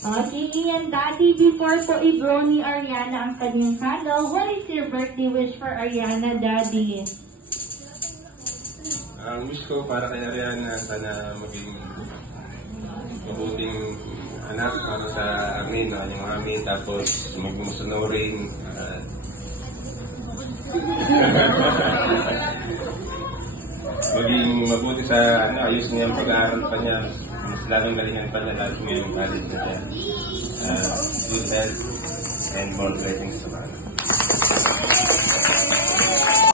Okay, Ian, Daddy, before po i-blow ni Ariana ang kanyang candle, what is your birthday wish for Ariana, Daddy? Ang wish ko para kay Ariana, sana maging mabuting anak para sa amin, yung amin, tapos magmumusunurin. Maging mabuti sa ayos niya ang pag-aaral pa niya, mas lalong galingan pa niya lalo ngayong college na siya. Good health and more blessings sa mga.